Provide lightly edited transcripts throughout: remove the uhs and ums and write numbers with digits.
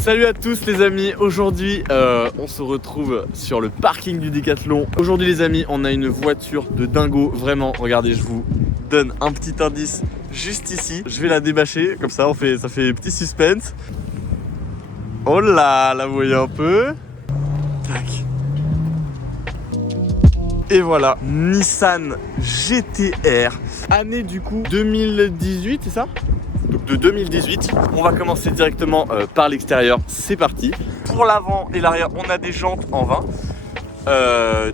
Salut à tous les amis, aujourd'hui on se retrouve sur le parking du Décathlon. Aujourd'hui les amis, on a une voiture de dingo, vraiment, regardez, je vous donne un petit indice juste ici. Je vais la débâcher, comme ça ça fait petit suspense. Oh là, la voyez un peu. Tac. Et voilà, Nissan GT-R, année du coup 2018, c'est ça? Donc de 2018, on va commencer directement par l'extérieur, c'est parti. Pour l'avant et l'arrière, on a des jantes en vin,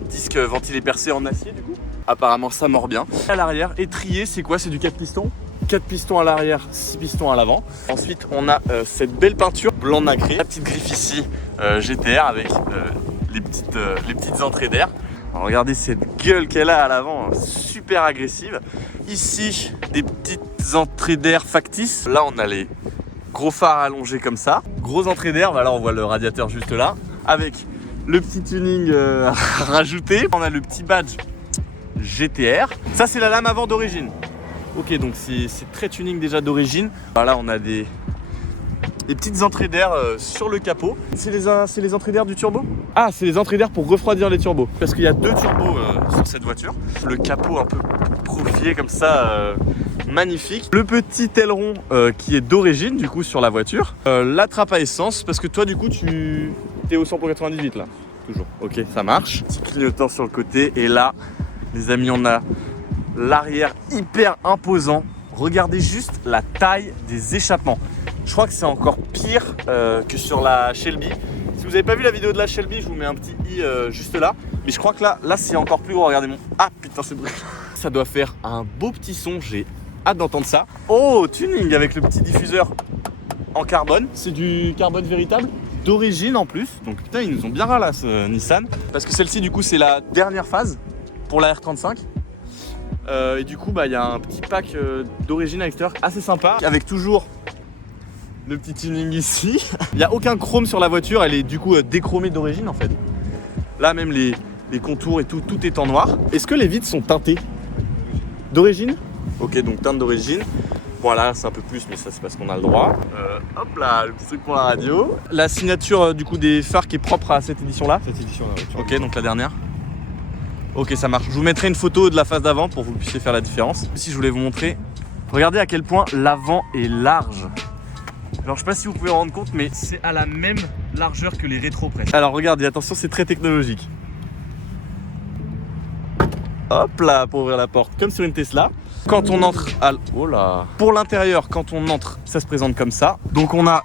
disque ventilé percé en acier du coup. Apparemment ça mord bien. À l'arrière, étrier, c'est quoi? C'est du 4 pistons. 4 pistons à l'arrière, 6 pistons à l'avant. Ensuite, on a cette belle peinture blanc nacré. La petite griffe ici, GT-R avec les petites entrées d'air. Regardez cette gueule qu'elle a à l'avant, super agressive. Ici, des petites entrées d'air factices. Là, on a les gros phares allongés comme ça. Grosse entrée d'air, là on voit le radiateur juste là. Avec le petit tuning rajouté. On a le petit badge GT-R. Ça, c'est la lame avant d'origine. Ok, donc c'est très tuning déjà d'origine. Là, on a des petites entrées d'air sur le capot. C'est les entrées d'air du turbo? Ah, c'est les entrées d'air pour refroidir les turbos. Parce qu'il y a deux turbos sur cette voiture. Le capot un peu profilé comme ça, magnifique. Le petit aileron qui est d'origine du coup sur la voiture. La trappe à essence, parce que toi du coup tu es au 100 pour 98 là. Toujours. Ok, ça marche. Petit clignotant sur le côté. Et là, les amis, on a l'arrière hyper imposant. Regardez juste la taille des échappements. Je crois que c'est encore pire que sur la Shelby. Si vous n'avez pas vu la vidéo de la Shelby, je vous mets un petit i juste là. Mais je crois que là c'est encore plus gros. Regardez mon... Ah putain, c'est brûlé. Ça doit faire un beau petit son. J'ai hâte d'entendre ça. Oh, tuning avec le petit diffuseur en carbone. C'est du carbone véritable d'origine en plus. Donc putain, ils nous ont bien ralasse Nissan. Parce que celle-ci du coup c'est la dernière phase pour la R35. Et du coup il y a un petit pack d'origine à l'extérieur assez sympa. Avec toujours le petit tuning ici. Il n'y a aucun chrome sur la voiture, elle est du coup déchromée d'origine en fait. Là même les contours et tout est en noir. Est-ce que les vitres sont teintées d'origine? Ok, donc teinte d'origine. Bon là c'est un peu plus, mais ça c'est parce qu'on a le droit. Hop là, le petit truc pour la radio. La signature du coup des phares qui est propre à cette édition là. Cette édition là. Ok, donc la dernière. Ok, ça marche. Je vous mettrai une photo de la face d'avant pour que vous puissiez faire la différence. Si je voulais vous montrer, regardez à quel point l'avant est large. Alors je sais pas si vous pouvez vous rendre compte, mais c'est à la même largeur que les rétros presque. Alors regardez, attention, c'est très technologique. Hop là, pour ouvrir la porte, comme sur une Tesla. Quand on entre à... Oh là. Pour l'intérieur, quand on entre, ça se présente comme ça. Donc on a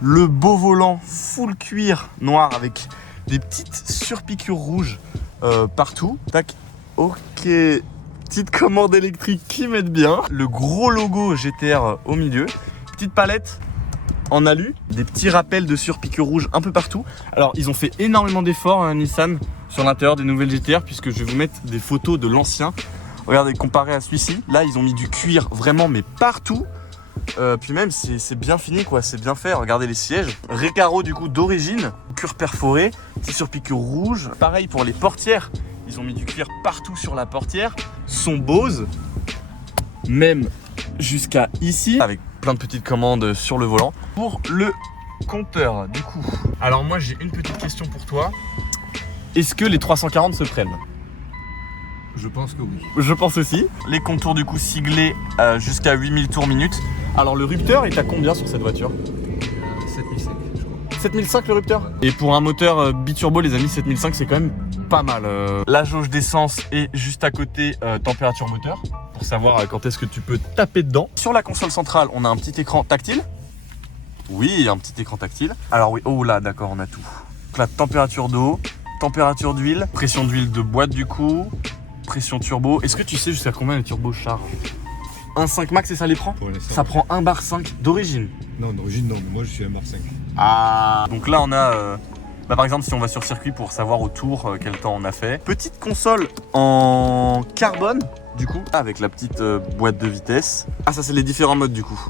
le beau volant full cuir noir avec des petites surpiqûres rouges partout. Tac. Ok. Petite commande électrique qui m'aide bien. Le gros logo GT-R au milieu. Petite palette en alu, des petits rappels de surpiqûres rouges un peu partout. Alors ils ont fait énormément d'efforts Nissan sur l'intérieur des nouvelles GT-R, puisque je vais vous mettre des photos de l'ancien. Regardez, comparé à celui-ci, là ils ont mis du cuir vraiment mais partout. Puis même c'est bien fini quoi, c'est bien fait. Regardez les sièges, Recaro du coup d'origine, cuir perforé, petit surpiqûres rouges. Pareil pour les portières, ils ont mis du cuir partout sur la portière. Son Bose, même jusqu'à ici, avec plein de petites commandes sur le volant. Pour le compteur du coup, alors moi j'ai une petite question pour toi. Est-ce que les 340 se prennent? Je pense que oui. Je pense aussi. Les contours du coup siglés jusqu'à 8000 tours minute. Alors le rupteur est à combien sur cette voiture? 7005 je crois. 7005 le rupteur. Et pour un moteur biturbo les amis, 7005 c'est quand même pas mal. La jauge d'essence est juste à côté température moteur, pour savoir quand est-ce que tu peux taper dedans. Sur la console centrale, on a un petit écran tactile. Oui, un petit écran tactile. Alors oui, oh là, d'accord, on a tout. Donc la température d'eau, température d'huile, pression d'huile de boîte du coup, pression turbo. Est-ce que tu sais jusqu'à combien les turbos chargent? 1.5 max et ça les prend? Ça prend 1 bar 5 d'origine. Non, d'origine non, mais moi je suis 1 bar 5. Ah, donc là on a... par exemple si on va sur circuit pour savoir au tour quel temps on a fait. Petite console en carbone du coup, avec la petite boîte de vitesse. Ah ça c'est les différents modes du coup.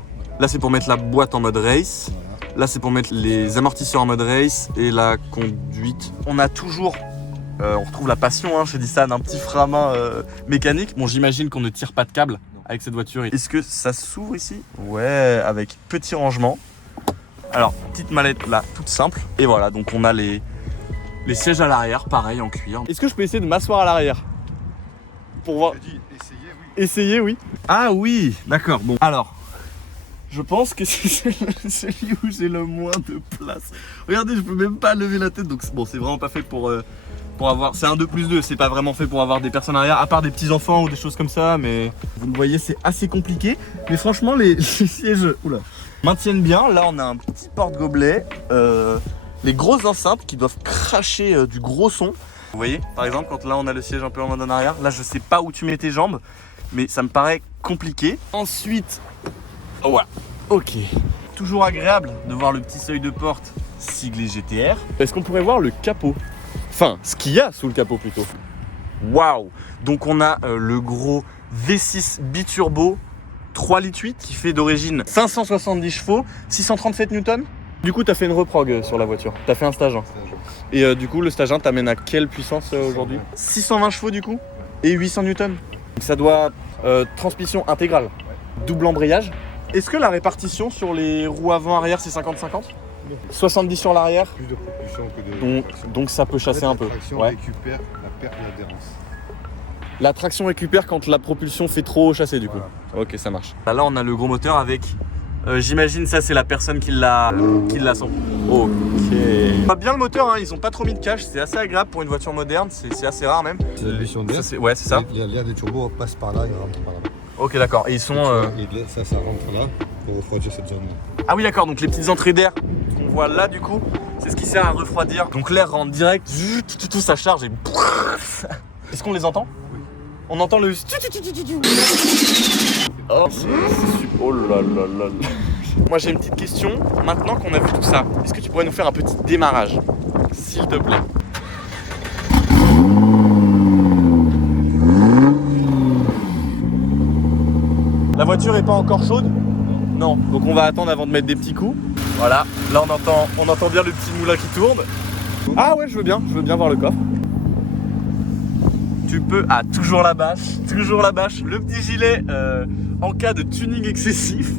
Là c'est pour mettre la boîte en mode race. Voilà. Là c'est pour mettre les amortisseurs en mode race et la conduite. On a toujours, on retrouve la passion chez Nissan, un petit frein à main mécanique. Bon j'imagine qu'on ne tire pas de câble avec cette voiture. Est-ce que ça s'ouvre ici? Ouais, avec petit rangement. Alors, petite mallette là, toute simple. Et voilà, donc on a les sièges à l'arrière, pareil en cuir. Est-ce que je peux essayer de m'asseoir à l'arrière? Pour voir. Je dis essayez, oui. Essayer, oui. Ah oui, d'accord. Bon, alors, je pense que c'est celui où j'ai le moins de place. Regardez, je peux même pas lever la tête, donc bon, c'est vraiment pas fait pour avoir. C'est un 2+2, c'est pas vraiment fait pour avoir des personnes arrière, à part des petits enfants ou des choses comme ça. Mais vous le voyez, c'est assez compliqué. Mais franchement, les sièges, oula, maintiennent bien. Là, on a un petit porte-gobelet, les grosses enceintes qui doivent cracher du gros son. Vous voyez, par exemple, quand là on a le siège un peu en mode en arrière, là je sais pas où tu mets tes jambes, mais ça me paraît compliqué. Ensuite, oh ouais, ok. Toujours agréable de voir le petit seuil de porte siglé GTR. Est-ce qu'on pourrait voir le capot? Enfin, ce qu'il y a sous le capot plutôt. Waouh! Donc on a le gros V6 biturbo 3,8 litres qui fait d'origine 570 chevaux, 637 newtons. Du coup, tu as fait une reprog sur la voiture, tu as fait un stage 1. Et du coup, le stage 1 t'amène à quelle puissance aujourd'hui? 620 chevaux du coup et 800 newtons. Donc ça doit transmission intégrale, double embrayage. Est-ce que la répartition sur les roues avant-arrière c'est 50-50? 70 sur l'arrière. Plus de propulsion que de. Donc ça peut chasser un peu. La traction Ouais. récupère la perte d'adhérence. La traction récupère quand la propulsion fait trop chasser du coup. Voilà. Ok, ça marche. Là, on a le gros moteur avec. J'imagine ça c'est la personne qui l'a son. Ok. Pas bien le moteur, hein, ils ont pas trop mis de cache, c'est assez agréable pour une voiture moderne, c'est assez rare même. C'est la dilution d'air. Ouais, c'est ça. L'air des turbos passe par là et rentre par là. Ok, d'accord. Et ils sont. Et ça rentre là pour refroidir cette zone. Ah oui, d'accord. Donc les petites entrées d'air qu'on voit là, du coup, c'est ce qui sert à refroidir. Donc l'air rentre direct, tout ça charge et. Est-ce qu'on les entend? Oui. On entend le. Oh, oh là là là là. Moi j'ai une petite question. Maintenant qu'on a vu tout ça, est-ce que tu pourrais nous faire un petit démarrage, s'il te plaît? La voiture est pas encore chaude? Non. Donc on va attendre avant de mettre des petits coups. Voilà. Là on entend bien le petit moulin qui tourne. Ah ouais, je veux bien voir le coffre. Tu peux... Ah, toujours la bâche. Le petit gilet en cas de tuning excessif.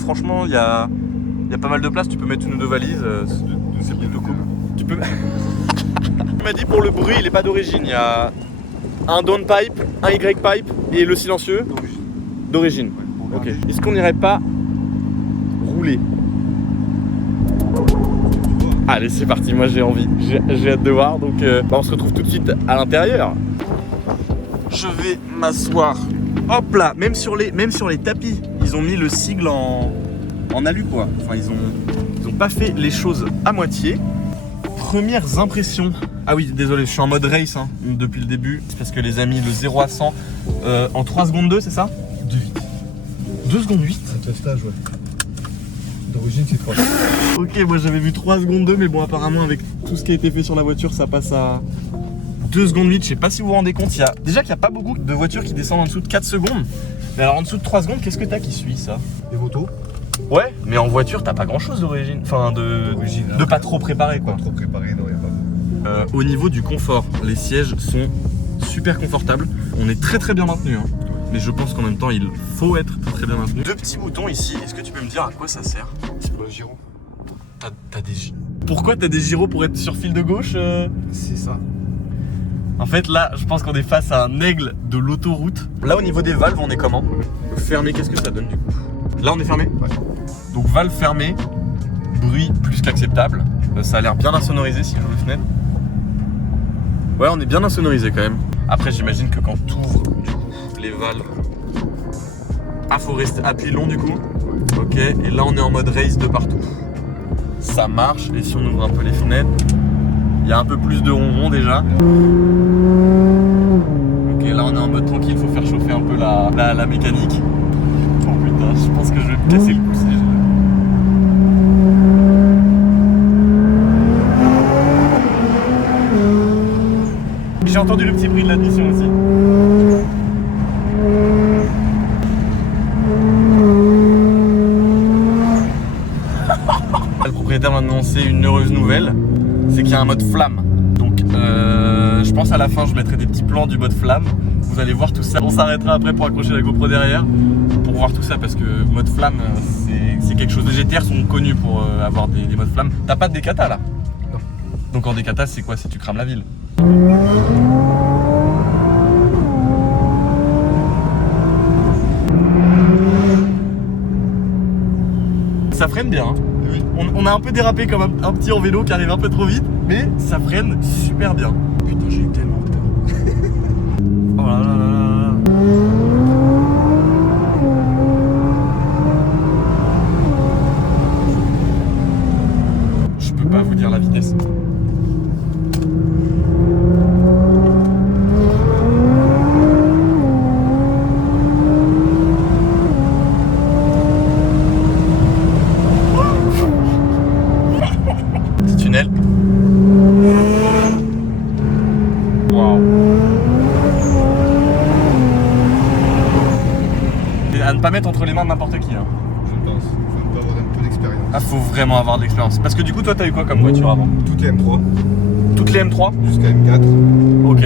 Franchement, il y a pas mal de place. Tu peux mettre une ou deux valises. C'est plutôt cool. Tu peux... Tu m'as dit pour le bruit, il est pas d'origine. Il y a un downpipe, un Y-pipe et le silencieux d'origine. Ouais, ok. Est-ce qu'on n'irait pas rouler? Allez, c'est parti. Moi, j'ai envie. J'ai hâte de voir. Donc, on se retrouve tout de suite à l'intérieur. Je vais m'asseoir. Hop là, même sur les tapis, ils ont mis le sigle en alu quoi. Enfin, ils ont pas fait les choses à moitié. Premières impressions. Ah oui, désolé, je suis en mode race hein, depuis le début. C'est parce que les amis, le 0 à 100 en 3 secondes 2, c'est ça? 2 secondes 8. C'est un stage, ouais. D'origine, c'est 3. Ok, moi j'avais vu 3 secondes 2, mais bon, apparemment, avec tout ce qui a été fait sur la voiture, ça passe à 2 secondes 8. Je sais pas si vous vous rendez compte, déjà qu'il n'y a pas beaucoup de voitures qui descendent en dessous de 4 secondes. Mais alors en dessous de 3 secondes, qu'est-ce que t'as qui suit ça? Des motos. Ouais, mais en voiture, t'as pas grand chose d'origine. Enfin, de pas trop préparé quoi. Pas trop préparé, non, y a pas. Au niveau du confort, les sièges sont super confortables. On est très bien maintenu. Hein. Mais je pense qu'en même temps, il faut être très bien maintenu. 2 petits boutons ici. Est-ce que tu peux me dire à quoi ça sert? C'est pour le gyro. T'as des... Pourquoi t'as des gyros pour être sur fil de gauche C'est ça. En fait, là, je pense qu'on est face à un aigle de l'autoroute. Là, au niveau des valves, on est comment? Fermé, qu'est-ce que ça donne du coup? Là, on est fermé? Ouais. Donc, valve fermée, bruit plus qu'acceptable. Ça a l'air bien insonorisé si j'ouvre les fenêtres. Ouais, on est bien insonorisé quand même. Après, j'imagine que quand tu ouvres du coup les valves. Ah, faut rester appuyé long du coup. Ok, et là, on est en mode race de partout. Ça marche, et si on ouvre un peu les fenêtres, il y a un peu plus de ronron déjà. Ok, là on est en mode tranquille, il faut faire chauffer un peu la mécanique. Oh putain, je pense que je vais me casser le cou si j'ai entendu le petit bruit de l'admission aussi. Le propriétaire m'a annoncé une heureuse nouvelle, c'est qu'il y a un mode flamme. Donc je pense à la fin je mettrai des petits plans du mode flamme. Vous allez voir tout ça. On s'arrêtera après pour accrocher la GoPro derrière pour voir tout ça parce que mode flamme c'est c'est quelque chose. Les GTR sont connus pour avoir des modes flammes. T'as pas de décata là? Non. Donc en décata, c'est quoi? C'est tu crames la ville. Ça freine bien, hein. Oui. On a un peu dérapé comme un petit en vélo qui arrive un peu trop vite, mais ça freine super bien. Putain, j'ai eu tellement peur. Oh là là là là. Je peux pas vous dire la vitesse. Petit tunnel. Waouh. Et à ne pas mettre entre les mains de n'importe qui, hein. Je pense. Il faut avoir un peu d'expérience. Ah, faut vraiment avoir de l'expérience. Parce que du coup, toi, t'as eu quoi comme voiture avant? Toutes les M3 Toutes les M3? jusqu'à M4. Ok.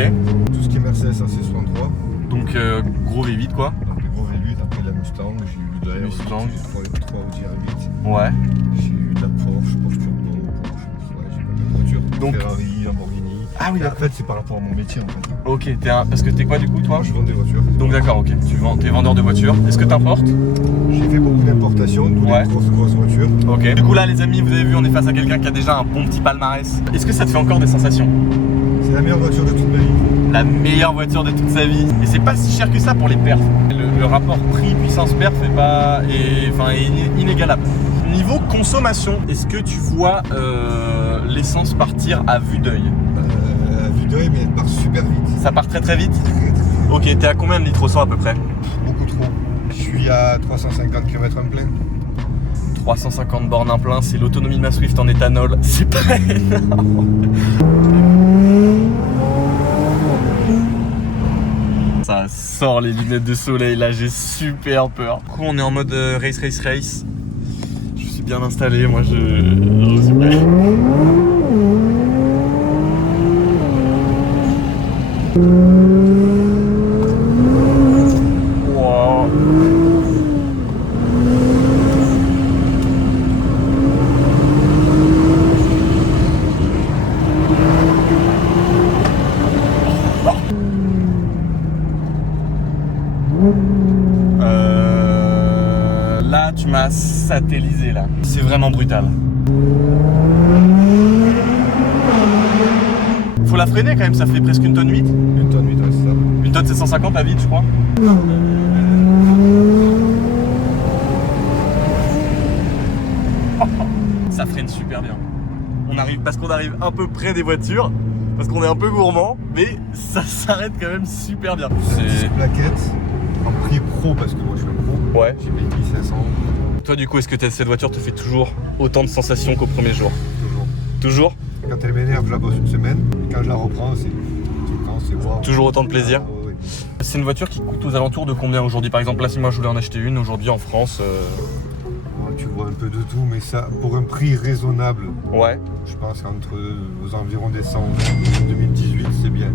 Tout ce qui est Mercedes AC63. Donc, gros V8 quoi. Donc les gros V8, après de la Mustang, j'ai eu de la Mustang. j'ai 3 Audi R8. Ouais. J'ai eu de la Porsche Turbo, Porsche, ouais, j'ai pas mal de voitures. Donc- Ferrari, Lamborghini. Ah oui, Et en fait, c'est par rapport à mon métier en fait. Ok, parce que t'es quoi du coup toi? Moi, je vends des voitures. Donc d'accord, ok. T'es vendeur de voitures. Est-ce que t'importes? J'ai fait beaucoup d'importations, d'où Ouais. les grosses voitures. Ok. Du coup là les amis, vous avez vu, on est face à quelqu'un qui a déjà un bon petit palmarès. Est-ce que ça te fait encore des sensations? C'est la meilleure voiture de toute ma vie. La meilleure voiture de toute sa vie. Et c'est pas si cher que ça pour les perfs. Le rapport prix-puissance-perf est inégalable. Niveau consommation, est-ce que tu vois l'essence partir à vue d'œil? À vue d'œil, mais elle part super vite. Ça part très très vite? Très, très vite. Ok, t'es à combien de litres au 100 à peu près? Beaucoup trop. Je suis à 350 km en plein. 350 bornes en plein, c'est l'autonomie de ma Swift en éthanol. C'est pas énorme. Ça sort les lunettes de soleil, là j'ai super peur. Du coup on est en mode race. Je suis bien installé, moi je suis prêt. Wow. Là, tu m'as satellisé là. C'est vraiment brutal. Faut la freiner quand même, ça fait presque une tonne 8. Une tonne 8, ouais, c'est ça. Une tonne 750 à vide, je crois. Ça freine super bien. Parce qu'on arrive un peu près des voitures, parce qu'on est un peu gourmand, mais ça s'arrête quand même super bien. C'est plaquette en prix pro parce que moi je suis un pro. Ouais. J'ai payé 1500 Toi du coup, est-ce que cette voiture te fait toujours autant de sensations qu'au premier jour? toujours. Toujours? Quand elle m'énerve, je la bosse une semaine. Et quand je la reprends, c'est waouh. Toujours autant de plaisir? Ah, ouais. C'est une voiture qui coûte aux alentours de combien aujourd'hui? Par exemple, là si moi je voulais en acheter une aujourd'hui en France, Ouais, tu vois un peu de tout, mais ça, pour un prix raisonnable, ouais, je pense qu'entre aux environs des 120 2018, c'est bien.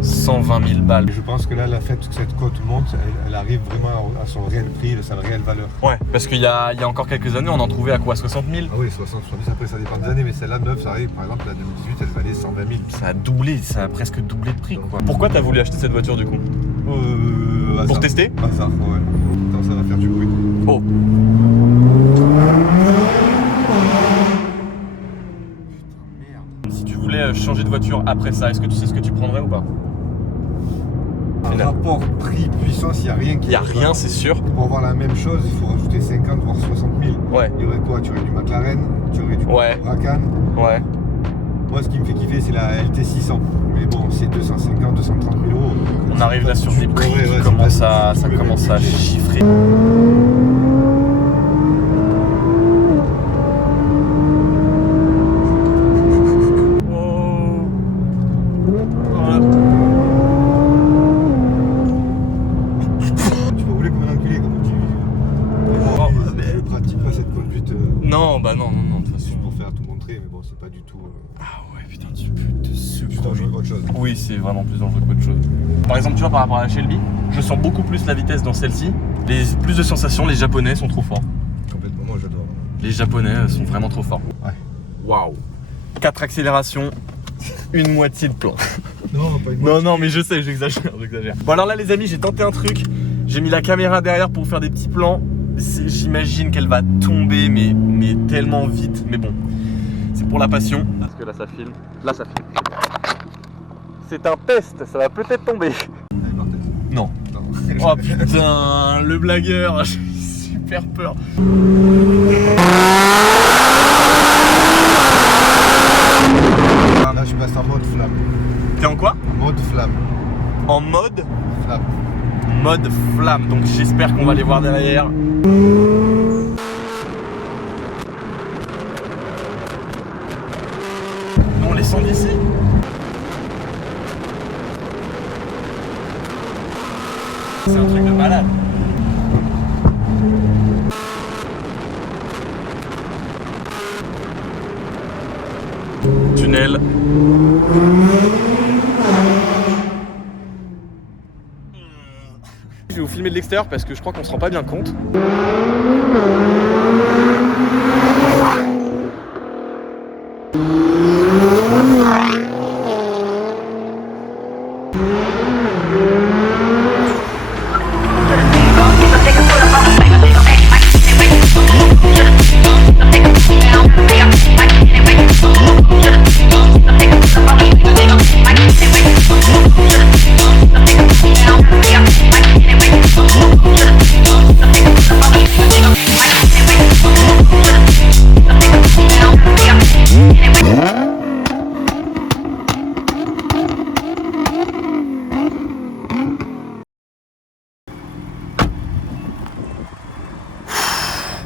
120 000 balles. Et je pense que là, la fait que cette cote monte, elle arrive vraiment à son réel prix, à sa réelle valeur. Ouais, parce qu'il y a encore quelques années, on en trouvait à quoi? 60 000? Ah oui, 60, 70, après ça dépend des années, mais celle-là, neuve, ça arrive, par exemple, la 2018, elle valait 120 000. Ça a doublé, ça a presque doublé de prix quoi. Pourquoi t'as voulu acheter cette voiture du coup? Hasard. Pour tester? Hasard, ouais. Attends, ça va faire du bruit. Oh. Si tu voulais changer de voiture après ça, est-ce que tu sais ce que tu prendrais ou pas? Par rapport prix-puissance, il n'y a rien qui Il y a rien, c'est sûr. Pour avoir la même chose, il faut rajouter 50 voire 60 000. Ouais. Il y aurait quoi? Tu aurais du McLaren, tu aurais du Ouais. Huracan. Ouais. Moi, ce qui me fait kiffer, c'est la LT600. Mais bon, c'est 250, 230 000 euros. On arrive là sur des prix Ouais, qui ouais, commencent c'est pas à, ça le même commence à budget. chiffrer. Oh. Voilà. Tu m'as voulu comme un enculé, comme on dit. Oh, Mais je pratique pas cette conduite Non, bah non, de toute façon. juste pour faire tout montrer, mais bon, c'est pas du tout. Ah ouais, putain, tu peux te Plus secouer. dangereux qu'autre chose. Oui, c'est vraiment plus dangereux qu'autre chose. Par exemple, tu vois, par rapport à la Shelby, je sens beaucoup plus la vitesse dans celle-ci. Plus de sensations, les Japonais sont trop forts. Complètement, moi j'adore. Les Japonais sont vraiment trop forts. Ouais. Waouh. 4 accélérations, une moitié de plan. Non, pas une moitié. Non, mais je sais, j'exagère. Bon, alors là, les amis, j'ai tenté un truc. J'ai mis la caméra derrière pour faire des petits plans. J'imagine qu'elle va tomber, mais tellement vite. Mais bon, c'est pour la passion. Parce que là, ça filme. Là, ça filme. C'est un test, ça va peut-être tomber. Elle est par terre. Non. Non. Oh putain, le blagueur, j'ai super peur. Là, je passe en mode flamme. T'es en quoi? Mode flamme. En mode Flamme. mode flamme, donc j'espère qu'on va les voir derrière. On les sent d'ici. C'est un truc de malade. Tunnel. Je vais vous filmer de l'extérieur parce que je crois qu'on se rend pas bien compte.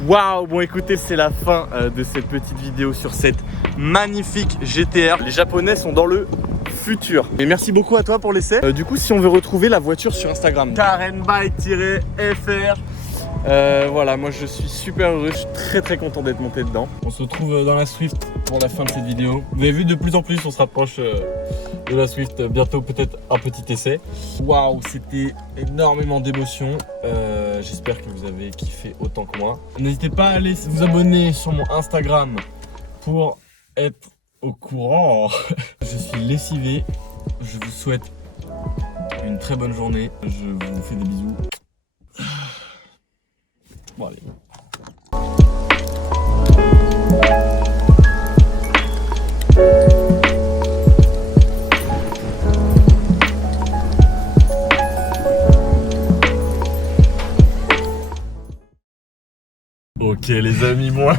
Waouh, bon écoutez, c'est la fin de cette petite vidéo sur cette magnifique GTR. Les Japonais sont dans le futur. Et merci beaucoup à toi pour l'essai. Du coup, si on veut retrouver la voiture sur Instagram, karenbike-fr. Voilà, moi je suis super heureux, je suis très content d'être monté dedans. On se retrouve dans la Swift pour la fin de cette vidéo. Vous avez vu, de plus en plus on se rapproche de la Swift. Bientôt peut-être un petit essai. Waouh, c'était énormément d'émotions. J'espère que vous avez kiffé autant que moi. N'hésitez pas à aller vous abonner sur mon Instagram pour être au courant. Je suis lessivé. Je vous souhaite une très bonne journée. Je vous fais des bisous. Bon allez. Ok les amis, moi